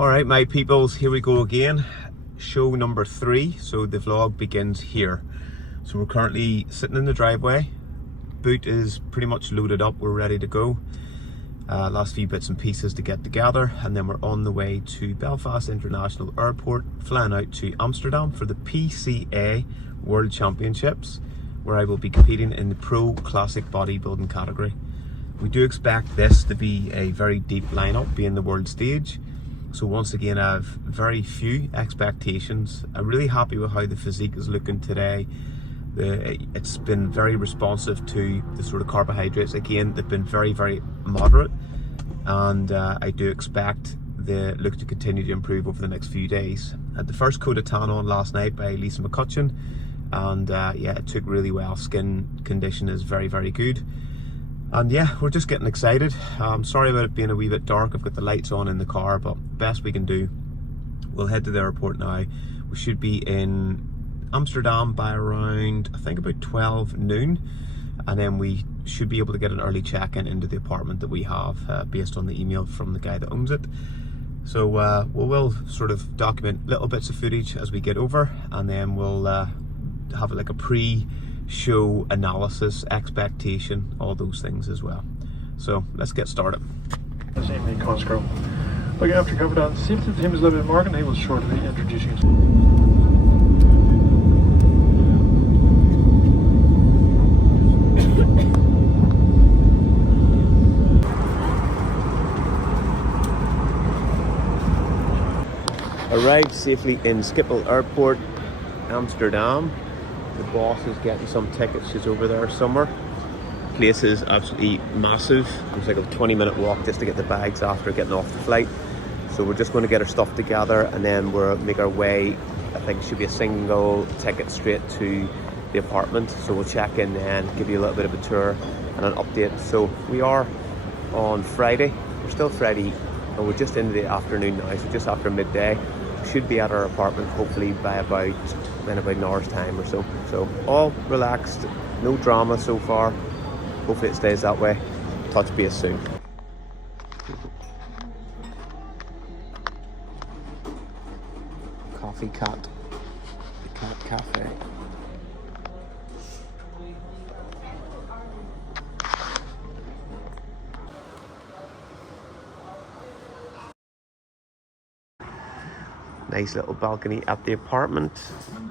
Alright my peoples, here we go again. Show number 3, so the vlog begins here. So we're currently sitting in the driveway. Boot is pretty much loaded up, we're ready to go. Last few bits and pieces to get together, and then we're on the way to Belfast International Airport, flying out to Amsterdam for the PCA World Championships, where I will be competing in the Pro Classic Bodybuilding category. We do expect this to be a very deep lineup, being the world stage. So once again, I have very few expectations. I'm really happy with how the physique is looking today. It's been very responsive to the sort of carbohydrates. Again, they've been very, very moderate. And I do expect the look to continue to improve over the next few days. I had the first coat of tan on last night by Lisa McCutcheon. And yeah, it took really well. Skin condition is very, very good. And yeah, we're just getting excited. I'm sorry about it being a wee bit dark. I've got the lights on in the car, but best we can do. We'll head to the airport now. We should be in Amsterdam by around, I think about 12 noon. And then we should be able to get an early check-in into the apartment that we have based on the email from the guy that owns it. So we'll sort of document little bits of footage as we get over, and then we'll have like a pre-show analysis, expectation, all those things as well. So let's get started. Okay, after covered on symptoms, him is David Morgan. He will shortly introduce you. Arrived safely in Schiphol Airport, Amsterdam. The boss is getting some tickets. She's over there somewhere. Place is absolutely massive. It's like a 20-minute walk just to get the bags after getting off the flight. So we're just going to get our stuff together, and then we'll make our way. I think it should be a single ticket straight to the apartment. So we'll check in and give you a little bit of a tour and an update. So we are on Friday. We're still Friday, and we're just into the afternoon now. So just after midday. Should be at our apartment hopefully by about an hour's time or so. So all relaxed, no drama so far. Hopefully it stays that way. Touch base soon. Coffee Cat, the Cat Cafe. Nice little balcony at the apartment.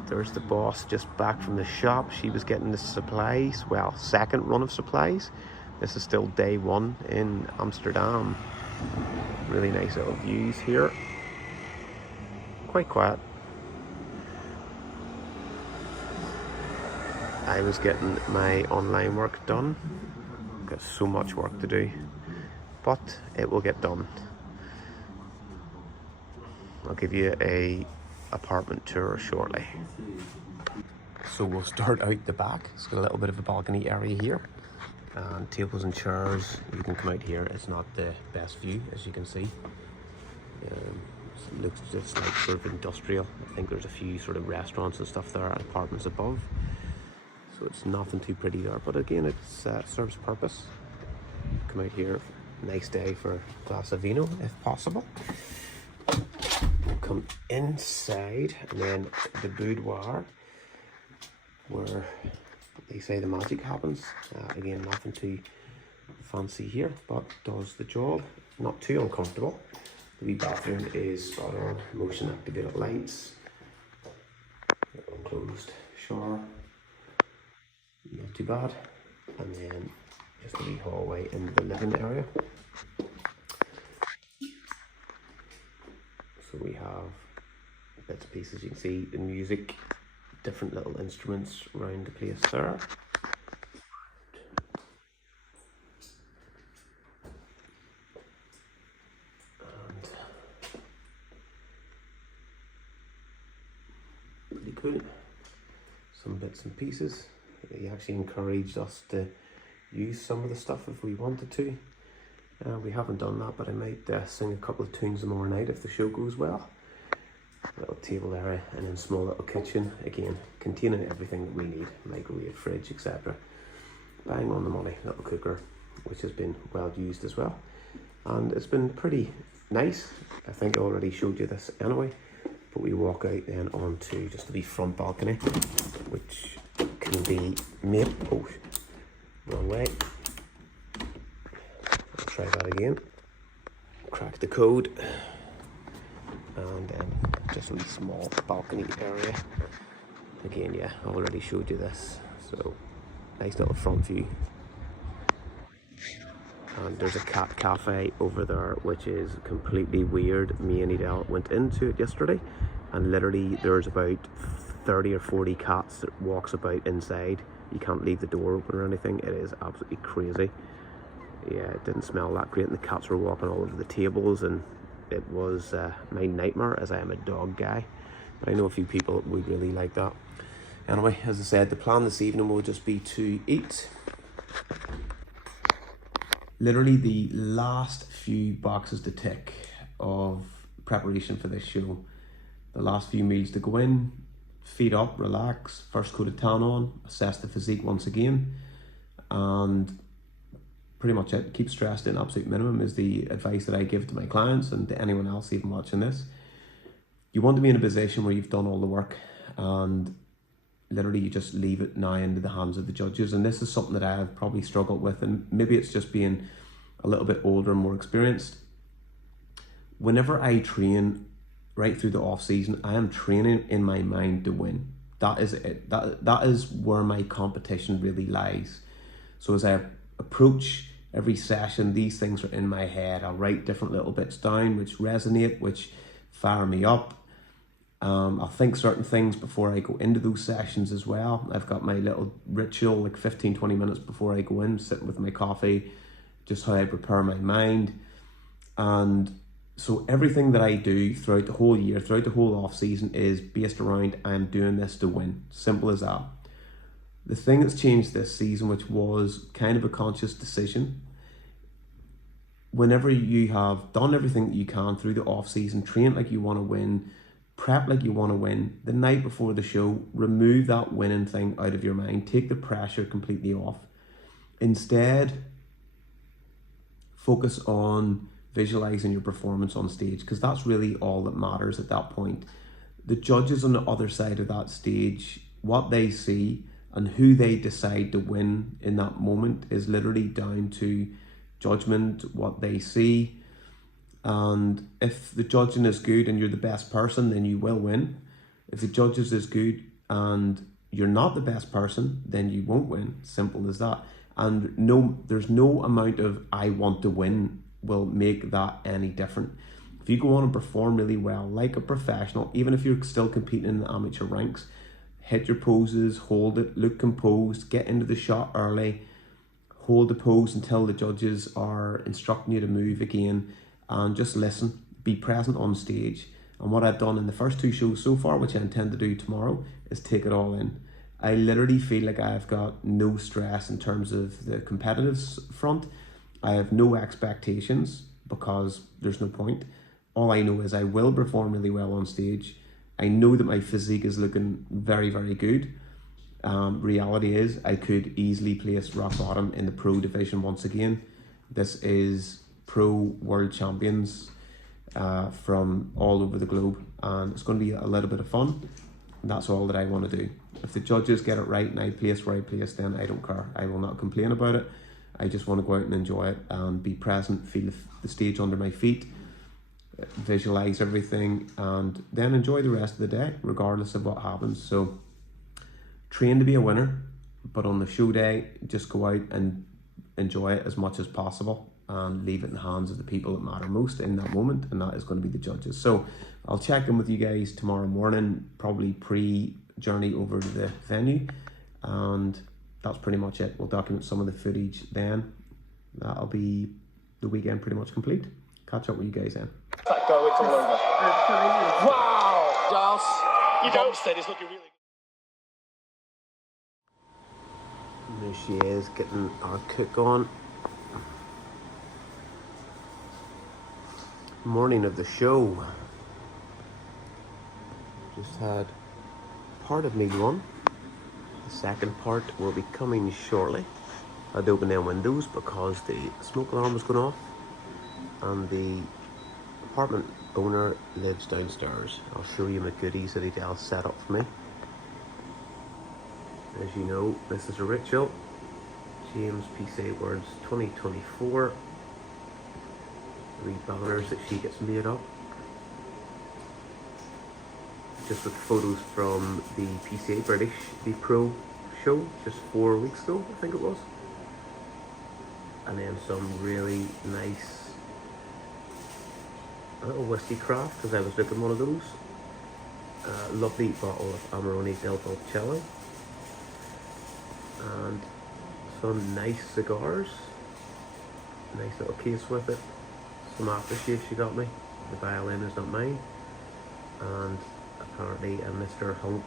There's the boss just back from the shop. She was getting the supplies, well, second run of supplies. This is still day 1 in Amsterdam. Really nice little views here. Quite quiet. I was getting my online work done. Got so much work to do, but it will get done. I'll give you a apartment tour shortly. So we'll start out the back. It's got a little bit of a balcony area here, and tables and chairs. You can come out here. It's not the best view, as you can see. It looks just like sort of industrial. I think there's a few sort of restaurants and stuff there, and apartments above. So it's nothing too pretty there, but again, it serves purpose. Come out here, nice day for a glass of vino if possible. Come inside, and then the boudoir, where they say the magic happens. Again, nothing too fancy here, but does the job. Not too uncomfortable. The wee bathroom is spot on. Motion activated lights. Enclosed shower. Not too bad. And then just a wee hallway into the living area. So we have bits and pieces. You can see the music, different little instruments around the place there. And pretty cool. Some bits and pieces. He actually encouraged us to use some of the stuff if we wanted to. We haven't done that, but I might sing a couple of tunes tomorrow night if the show goes well. Little table area, and then small little kitchen, again containing everything that we need, microwave, fridge, etc. Bang on the money. Little cooker, which has been well used as well, and it's been pretty nice. I think I already showed you this anyway, but we walk out then onto just the wee front balcony, which can be made, oh, wrong way. I'll try that again. Crack the code, and then just a wee small balcony area. Again, yeah, I already showed you this, so nice little front view. And there's a cat cafe over there, which is completely weird. Me and Edel went into it yesterday, and literally there's about 30 or 40 cats that walks about inside. You can't leave the door open or anything. It is absolutely crazy. Yeah, it didn't smell that great, and the cats were walking all over the tables, and it was my nightmare, as I am a dog guy. But I know a few people that would really like that. Anyway, as I said, the plan this evening will just be to eat. Literally the last few boxes to tick of preparation for this show. The last few meals to go in, feet up, relax, first coat of tan on, assess the physique once again, and pretty much it. Keep stress to an absolute minimum is the advice that I give to my clients and to anyone else even watching this. You want to be in a position where you've done all the work, and literally you just leave it now into the hands of the judges. And this is something that I have probably struggled with, and maybe it's just being a little bit older and more experienced. Whenever I train right through the off season, I am training in my mind to win. That is it. That is where my competition really lies. So as I approach every session, these things are in my head. I'll write different little bits down which resonate, which fire me up. I'll think certain things before I go into those sessions as well. I've got my little ritual, like 15-20 minutes before I go in, sitting with my coffee, just how I prepare my mind. And so everything that I do throughout the whole year, throughout the whole off season, is based around I'm doing this to win. Simple as that. The thing that's changed this season, which was kind of a conscious decision, whenever you have done everything that you can through the off season, train like you want to win, prep like you want to win, the night before the show, remove that winning thing out of your mind. Take the pressure completely off. Instead, focus on visualizing your performance on stage, because that's really all that matters at that point. The judges on the other side of that stage, what they see and who they decide to win in that moment is literally down to judgment, what they see. And if the judging is good and you're the best person, then you will win. If the judges is good and you're not the best person, then you won't win. Simple as that. And there's no amount of I want to win will make that any different. If you go on and perform really well like a professional, even if you're still competing in the amateur ranks, hit your poses, hold it, look composed, get into the shot early, hold the pose until the judges are instructing you to move again, and just listen, be present on stage. And what I've done in the first two shows so far, which I intend to do tomorrow, is take it all in. I literally feel like I've got no stress in terms of the competitive front. I have no expectations because there's no point. All I know is I will perform really well on stage. I know that my physique is looking very, very good. Reality is I could easily place rock bottom in the pro division once again. This is pro world champions from all over the globe, and it's going to be a little bit of fun. And that's all that I want to do. If the judges get it right and I place where I place, then I don't care. I will not complain about it. I just want to go out and enjoy it and be present, feel the stage under my feet, visualize everything, and then enjoy the rest of the day regardless of what happens. So train to be a winner, but on the show day just go out and enjoy it as much as possible and leave it in the hands of the people that matter most in that moment, and that is going to be the judges. So I'll check in with you guys tomorrow morning, probably pre-journey over to the venue, and that's pretty much it. We'll document some of the footage then. That'll be the weekend pretty much complete. Catch up with you guys then. Go, it's all over. Wow! Giles, You don't say it's looking really good. There she is, getting our cook on. Morning of the show. Just had part of meal one. The second part will be coming shortly. I had to open them windows because the smoke alarm was going off and the apartment owner lives downstairs. I'll show you my goodies that he has set up for me. As you know, this is a ritual. James PCA Words 2024. 3 banners that she gets made up. Just with photos from the PCA British, the Pro show, just 4 weeks ago, I think it was. And then some really nice little whiskey craft, because I was looking one of those. Lovely bottle of Amarone del Dolcello. And some nice cigars. Nice little case with it. Some aftershave she got me. The violin is not mine. And apparently a Mr. Hunk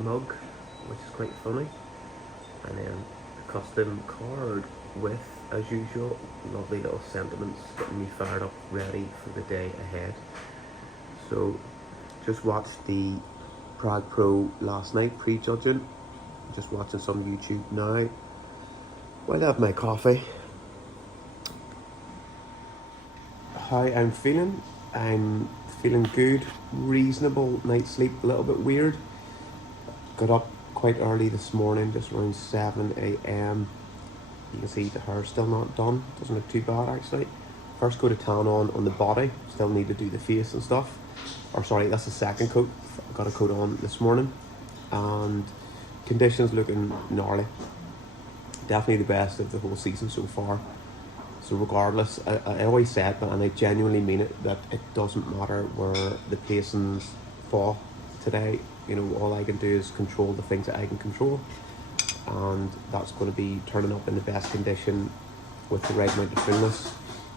mug, which is quite funny. And then a custom card with, as usual, lovely little sentiments getting me fired up, ready for the day ahead. So just watched the Prague Pro last night, pre-judging. Just watching some YouTube now while I have my coffee. How I'm feeling good, reasonable night's sleep, a little bit weird. Got up quite early this morning, just around 7 AM. You can see the hair's still not done, doesn't look too bad actually. First coat of tan on the body, still need to do the face and stuff. Or sorry, that's the second coat. Got a coat on this morning, and conditions looking gnarly. Definitely the best of the whole season so far. So regardless, I always say it, and I genuinely mean it, that it doesn't matter where the placings fall today. You know, all I can do is control the things that I can control, and that's going to be turning up in the best condition with the right amount of fullness.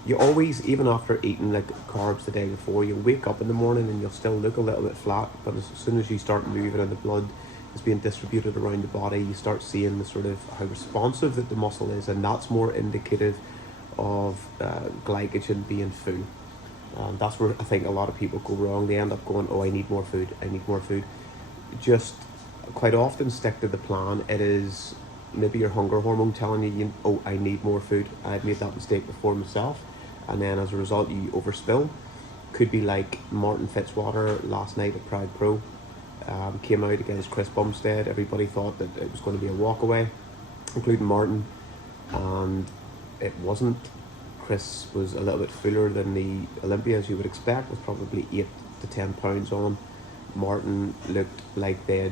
You always, even after eating like carbs the day before, you'll wake up in the morning and you'll still look a little bit flat, but as soon as you start moving and the blood is being distributed around the body, you start seeing the sort of how responsive that the muscle is, and that's more indicative of glycogen being full. That's where I think a lot of people go wrong. They end up going, oh, I need more food, I need more food. Just quite often stick to the plan. It is maybe your hunger hormone telling you, oh, I need more food. I've made that mistake before myself, and then as a result you overspill. Could be like Martin Fitzwater last night at Prague Pro. Came out against Chris Bumstead. Everybody thought that it was going to be a walk away, including Martin, and it wasn't. Chris was a little bit fuller than the Olympia, as you would expect, was probably 8 to 10 pounds on. Martin looked like they'd,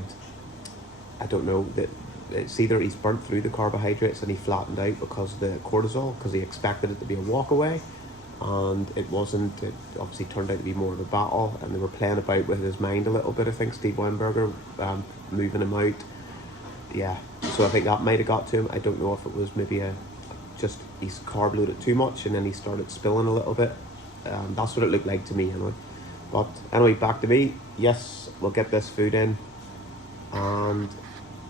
I don't know, that it's either he's burnt through the carbohydrates and he flattened out because of the cortisol, because he expected it to be a walk away, and it wasn't. It obviously turned out to be more of a battle, and they were playing about with his mind a little bit. I think Steve Weinberger moving him out. Yeah, so I think that might have got to him. I don't know if it was maybe just he's carb loaded too much and then he started spilling a little bit. That's what it looked like to me anyway. But anyway, back to me. Yes, we'll get this food in and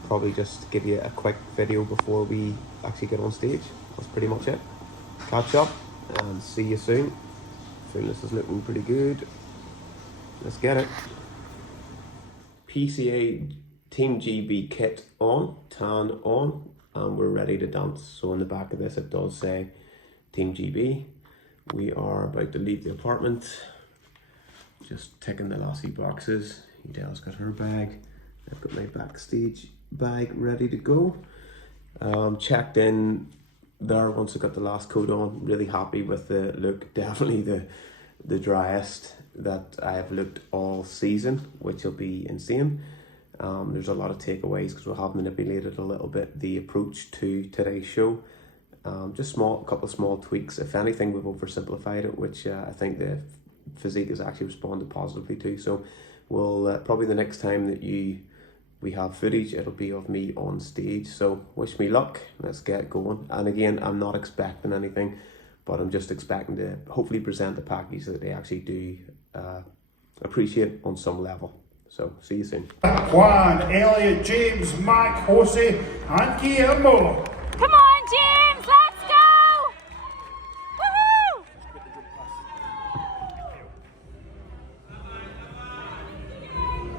probably just give you a quick video before we actually get on stage. That's pretty much it. Catch up and see you soon. Fullness is looking pretty good. Let's get it. PCA Team GB kit on, tan on, and we're ready to dance. So on the back of this it does say Team GB. We are about to leave the apartment. Just ticking the lassie boxes. Edele's got her bag. I've got my backstage bag ready to go. Checked in there once I got the last coat on. Really happy with the look. Definitely the driest that I have looked all season, which will be insane. There's a lot of takeaways because we have manipulated a little bit the approach to today's show. Just a couple of small tweaks. If anything, we've oversimplified it, which I think the physique has actually responded positively to. So we'll probably the next time that we have footage, it'll be of me on stage. So wish me luck. Let's get going. And again, I'm not expecting anything, but I'm just expecting to hopefully present a package that they actually do appreciate on some level. So see you soon. Juan, Elliot, James, Mac, Jose, and Guillermo. Come on, James, let's go! Woohoo!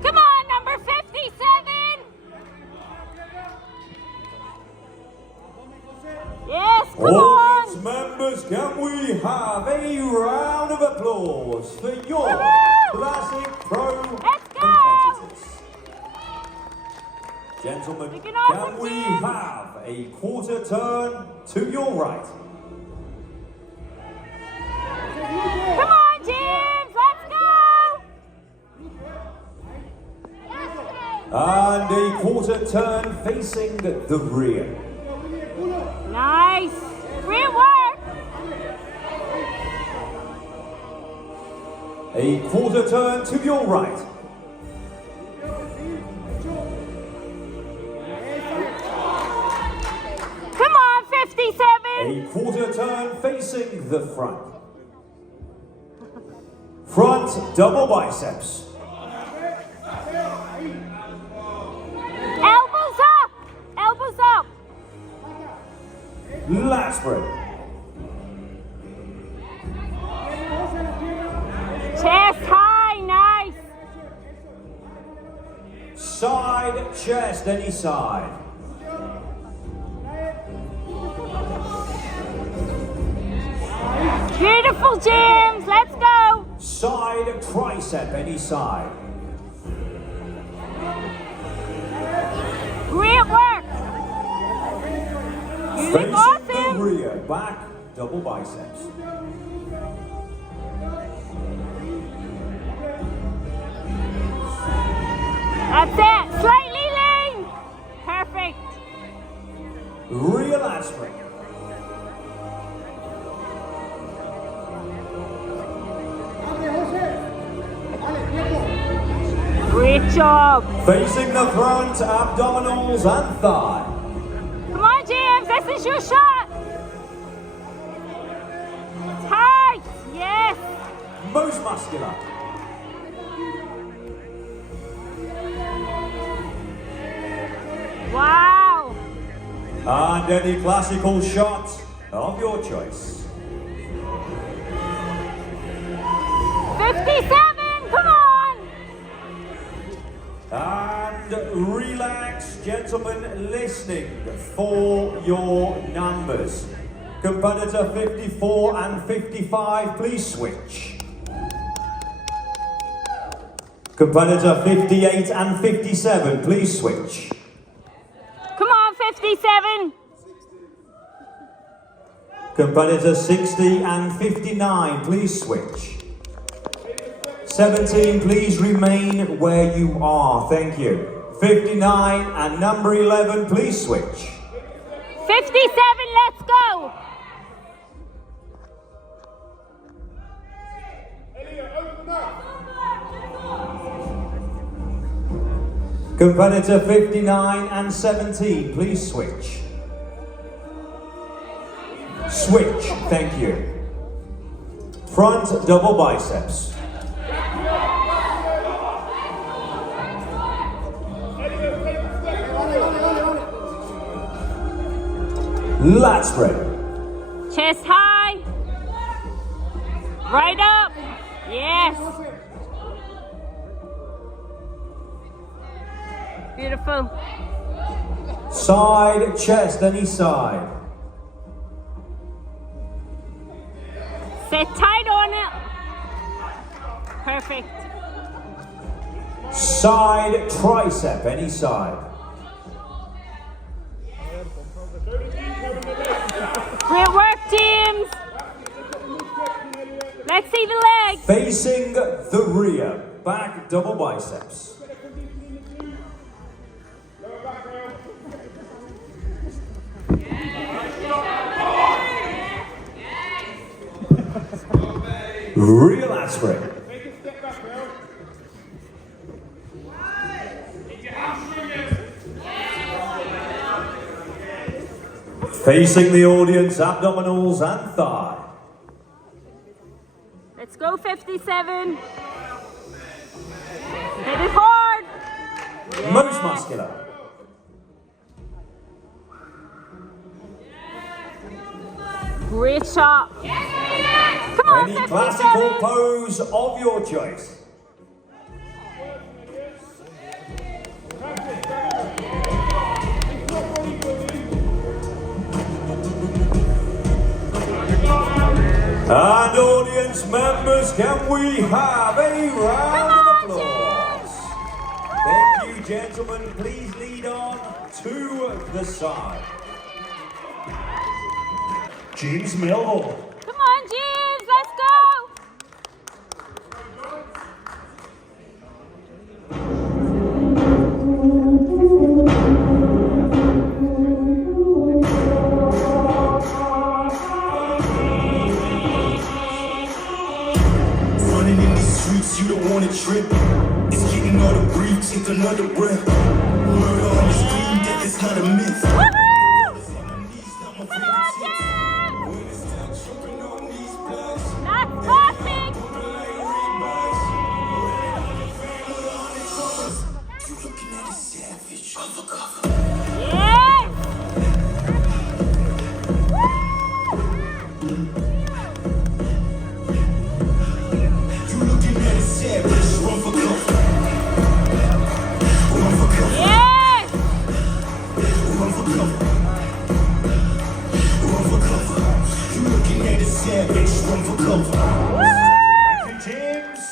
Come on, number 57! Yes, come on! on. Members, can we have a round of applause for your Woohoo! Classic Pro Let's go! competitors? Gentlemen, Looking awesome, can we James. have a quarter turn to your right? Come on, James. Let's go. And a quarter turn facing the rear. Nice. Great work. A quarter turn to your right. Come on, 57. A quarter turn facing the front. Front double biceps. Elbows up. Elbows up. Lat spread. Chest high. Nice. Side chest, any side. Beautiful, James. Let's go. Side tricep, any side. Great work. You look Facing awesome. the rear, back double biceps. That's it. Slightly lean. Perfect. Rear lat spread. Great job. Facing the front, abdominals and thigh. Come on, James. This is your shot. Tight. Yes. Most muscular. Wow. And any classical shot of your choice. 57. Come on. And relax, gentlemen, listening for your numbers. Competitor 54 and 55, please switch. Competitor 58 and 57, please switch. Come on, 57. Competitor 60 and 59, please switch. 17, please remain where you are, thank you. 59 and number 11, please switch. 57, let's go. Competitor 59 and 17, please switch. Switch, thank you. Front double biceps. Lat spread. Chest high. Right up. Yes. Beautiful. Side chest, any side. Sit tight on it. Perfect. Side tricep, any side. Great work, James. Let's see the leg. Facing the rear, back double biceps. Real aspirin. Facing the audience, abdominals and thigh. Let's go, 57. Hit it hard. Most muscular. Great shot. Come on, Any 57. classical pose of your choice. And audience members, can we have a round of applause? Thank you, gentlemen. Please lead on to the side. James Melville. Come on, James, let's go. Running in these streets, you don't wanna trip. It's getting all the breathe, take another breath. Murder on the screen, death is not a myth. Come on, James. That's perfect. You looking at a savage undercover. Yes. You looking at a savage, run for cover. Run for cover. Yes. Run for cover. Run for cover. You looking at a savage, run for cover. Thank you, James.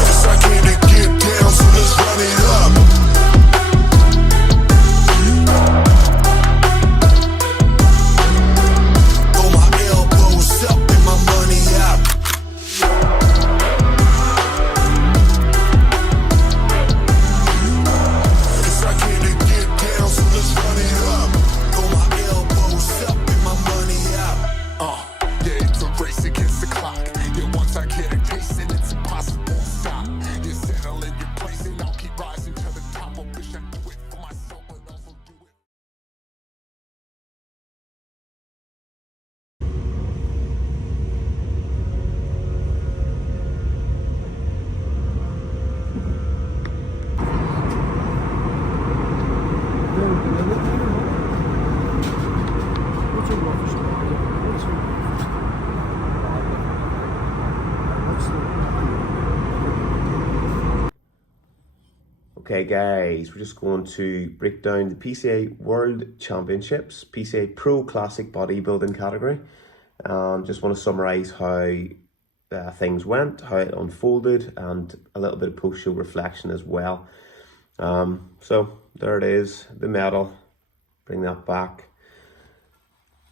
It's like in to get down, so let's run it up. Throw my elbows up and my money out. It's like in to get down, so let's run it up. Throw my elbows up and my money out. Yeah, it's a race against the clock. Yeah, once I get a taste, and it's impossible to stop. You settle in your place, and I'll keep rising to the top. I wish I do it for myself, but also do it. Okay guys, we're just going to break down the PCA World Championships, PCA Pro Classic Bodybuilding category. Just want to summarise how things went, how it unfolded, and a little bit of post-show reflection as well. So there it is, the medal, bring that back.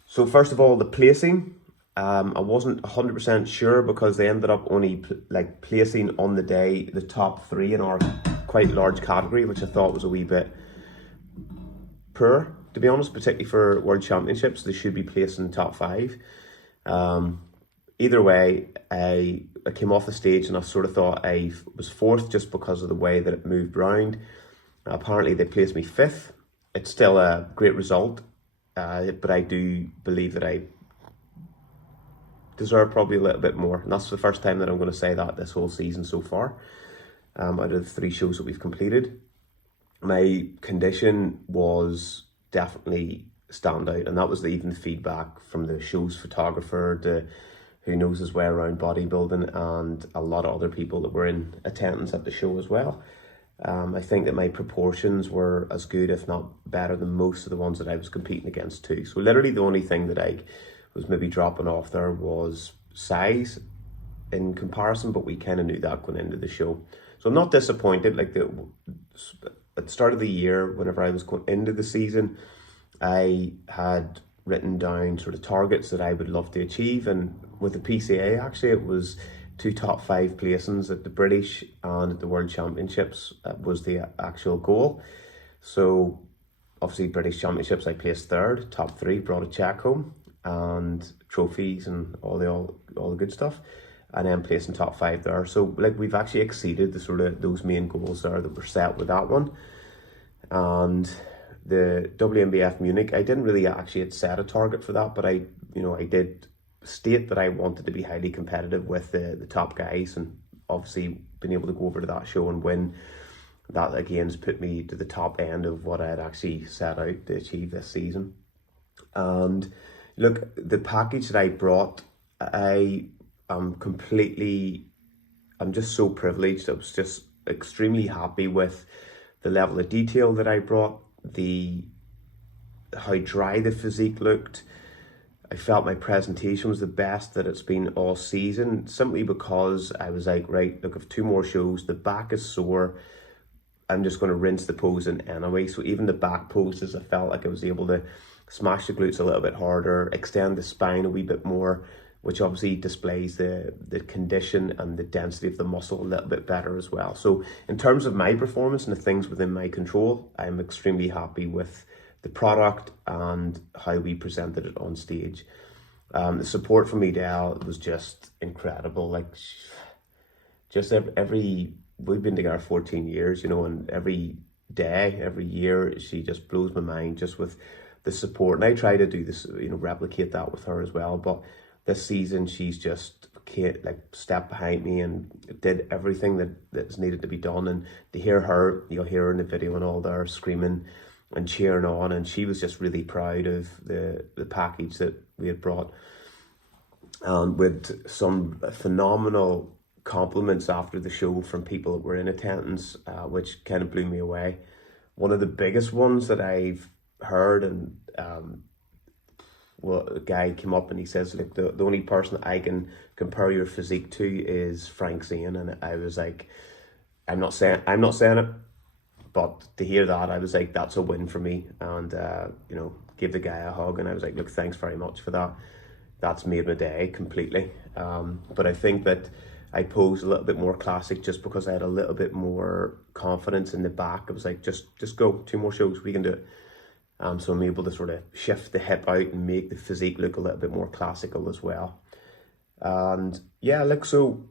So first of all, the placing. I wasn't 100% sure because they ended up only placing on the day the top 3 in our quite large category, which I thought was a wee bit poor, to be honest, particularly for World Championships. They should be placed in the top 5. Either way, I came off the stage and I sort of thought I was 4th just because of the way that it moved round. Apparently they placed me 5th. It's still a great result, but I do believe that I deserve probably a little bit more. And that's the first time that I'm going to say that this whole season so far. Out of the 3 shows that we've completed, my condition was definitely standout, and that was even the feedback from the show's photographer, who knows his way around bodybuilding, and a lot of other people that were in attendance at the show as well. I think that my proportions were as good, if not better, than most of the ones that I was competing against too. So literally the only thing that I was maybe dropping off there was size in comparison, but we kind of knew that going into the show. So I'm not disappointed. At the start of the year, whenever I was going into the season, I had written down sort of targets that I would love to achieve. And with the PCA, actually, it was 2 top 5 placings at the British and at the World Championships. That was the actual goal. So obviously British Championships, I placed 3rd, top 3, brought a check home and trophies and all the good stuff. And then placing top 5 there. So we've actually exceeded the sort of those main goals there that were set with that one. And the WMBF Munich, I didn't really actually set a target for that, but I did state that I wanted to be highly competitive with the top guys, and obviously being able to go over to that show and win, that again has put me to the top end of what I had actually set out to achieve this season. And look, the package that I brought, I I'm just so privileged. I was just extremely happy with the level of detail that I brought, how dry the physique looked. I felt my presentation was the best that it's been all season, simply because I was like, right, look, I've 2 more shows, the back is sore, I'm just going to rinse the pose in anyway. So even the back poses, I felt like I was able to smash the glutes a little bit harder, extend the spine a wee bit more, which obviously displays the condition and the density of the muscle a little bit better as well. So in terms of my performance and the things within my control, I'm extremely happy with the product and how we presented it on stage. The support from Edel was just incredible. Like, just every we've been together 14 years, you know, and every day, every year, she just blows my mind just with the support. And I try to do this, you know, replicate that with her as well. But this season, she's just like stepped behind me and did everything that's needed to be done. And to hear her, you'll hear her in the video and all there screaming and cheering on. And she was just really proud of the package that we had brought. With some phenomenal compliments after the show from people that were in attendance, which kind of blew me away. One of the biggest ones that I've heard, and well, a guy came up and he says, look, the only person I can compare your physique to is Frank Zane. And I was like, I'm not saying it, but to hear that, I was like, that's a win for me. And you know, give the guy a hug, and I was like, look, thanks very much for that. That's made my day completely. But I think that I posed a little bit more classic just because I had a little bit more confidence in the back. I was like, just go, 2 more shows, we can do it. So I'm able to sort of shift the hip out and make the physique look a little bit more classical as well. And yeah, look, so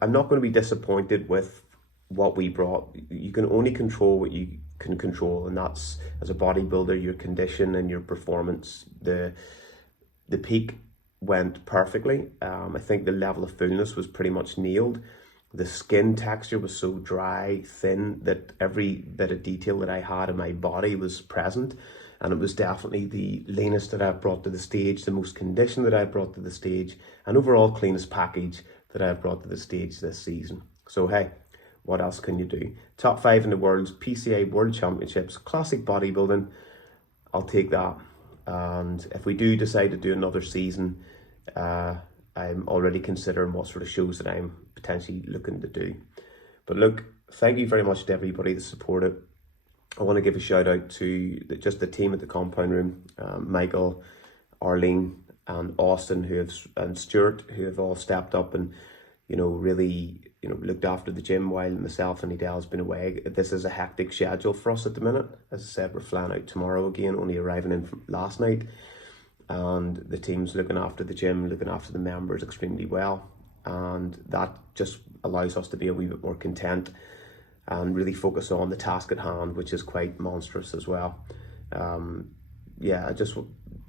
I'm not going to be disappointed with what we brought. You can only control what you can control, and that's, as a bodybuilder, your condition and your performance. The peak went perfectly. I think the level of fullness was pretty much nailed. The skin texture was so dry, thin, that every bit of detail that I had in my body was present. And it was definitely the leanest that I've brought to the stage, the most condition that I've brought to the stage, and overall cleanest package that I've brought to the stage this season. So hey, what else can you do? Top 5 in the world's PCA World Championships, classic bodybuilding. I'll take that. And if we do decide to do another season, I'm already considering what sort of shows that I'm potentially looking to do. But look, thank you very much to everybody that supported. I want to give a shout out to just the team at the Compound Room, Michael, Arlene and Austin and Stuart, who have all stepped up and, you know, really, you know, looked after the gym while myself and Edel's been away. This is a hectic schedule for us at the minute. As I said, we're flying out tomorrow again, only arriving in from last night. And the team's looking after the gym, looking after the members extremely well. And that just allows us to be a wee bit more content and really focus on the task at hand, which is quite monstrous as well. Yeah,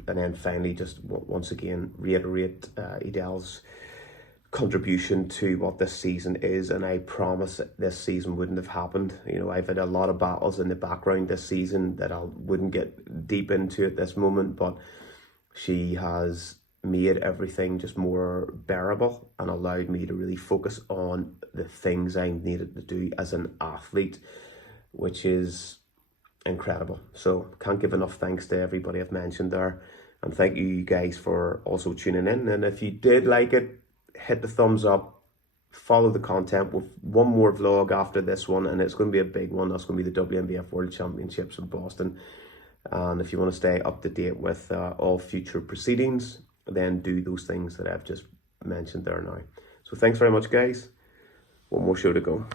and then finally, just once again, reiterate Edel's contribution to what this season is. And I promise this season wouldn't have happened. You know, I've had a lot of battles in the background this season that I wouldn't get deep into at this moment, but she has made everything just more bearable and allowed me to really focus on the things I needed to do as an athlete, which is incredible. So can't give enough thanks to everybody I've mentioned there. And thank you guys for also tuning in. And if you did like it, hit the thumbs up, follow the content with one more vlog after this one. And it's going to be a big one. That's going to be the WNBF World Championships in Boston. And if you want to stay up to date with all future proceedings, then do those things that I've just mentioned there now. So thanks very much, guys. One more show to go.